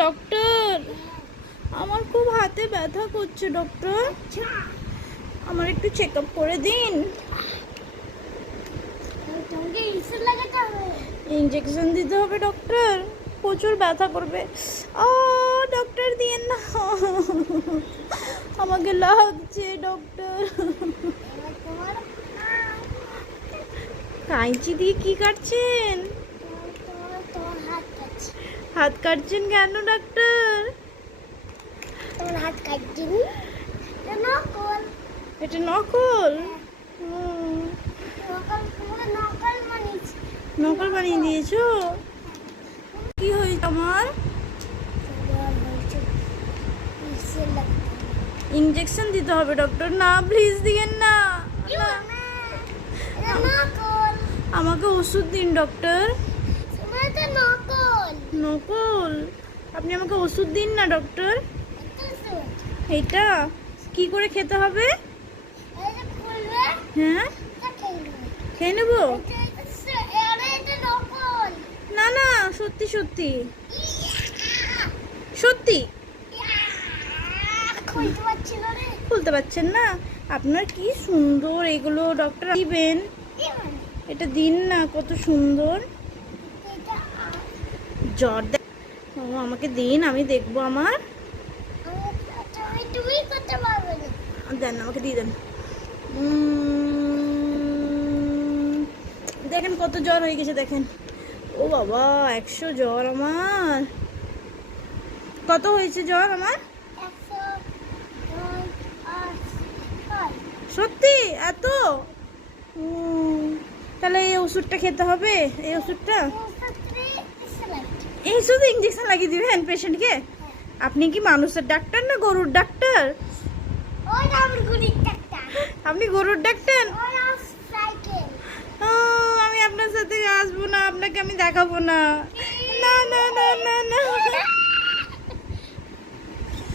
Doctor, আমার খুব হাতে ব্যথা করছে ডক্টর, আমার একটু চেক আপ করে দিন। ইঞ্জেকশন দিতে হবে ডক্টর, প্রচুর ব্যথা করবে। ডক্টর দিয়েন না, আমাকে লাগছে ডক্টর। কাঁচি দিয়ে কি কাটছেন? হাত কাটছেন কেন ডাক্তার? এটা নকল? নকল বানিয়ে দিয়েছো? কি হয়েছে আমার? ইঞ্জেকশন দিতে হবে ডক্টর। না প্লিজ দিয়েন না, আমাকে ওষুধ দিন ডক্টর। নকল? আপনি আমাকে ওষুধ দিন না ডক্টর। এটা কি করে খেতে হবে? হ্যাঁ, খেয়ে নেবো? না না, সত্যি সত্যি সত্যি খুলতে পারছেন না? আপনার কি সুন্দর এগুলো ডক্টর, দিবেন এটা দিন না, কত সুন্দর। জ্বর আমাকে দিন, আমি দেখবো। আমার দেন, আমাকে দিয়ে দেন। দেখেন কত জ্বর হয়ে গেছে, দেখেন। ও বাবা, 100 জ্বর আমার। কত হয়েছে জ্বর আমার? সত্যি এত? তাহলে এই ওষুধটা খেতে হবে। এই ওষুধটা, এই শুধু ইঞ্জেকশন লাগিয়ে দিবেন পেশেন্টকে? আপনি কি মানুষের ডাক্তার না গরুর ডাক্তার? আপনি গরুর ডাক্তার? আমি আপনার সাথে আসবো না, আপনাকে আমি দেখাবো না।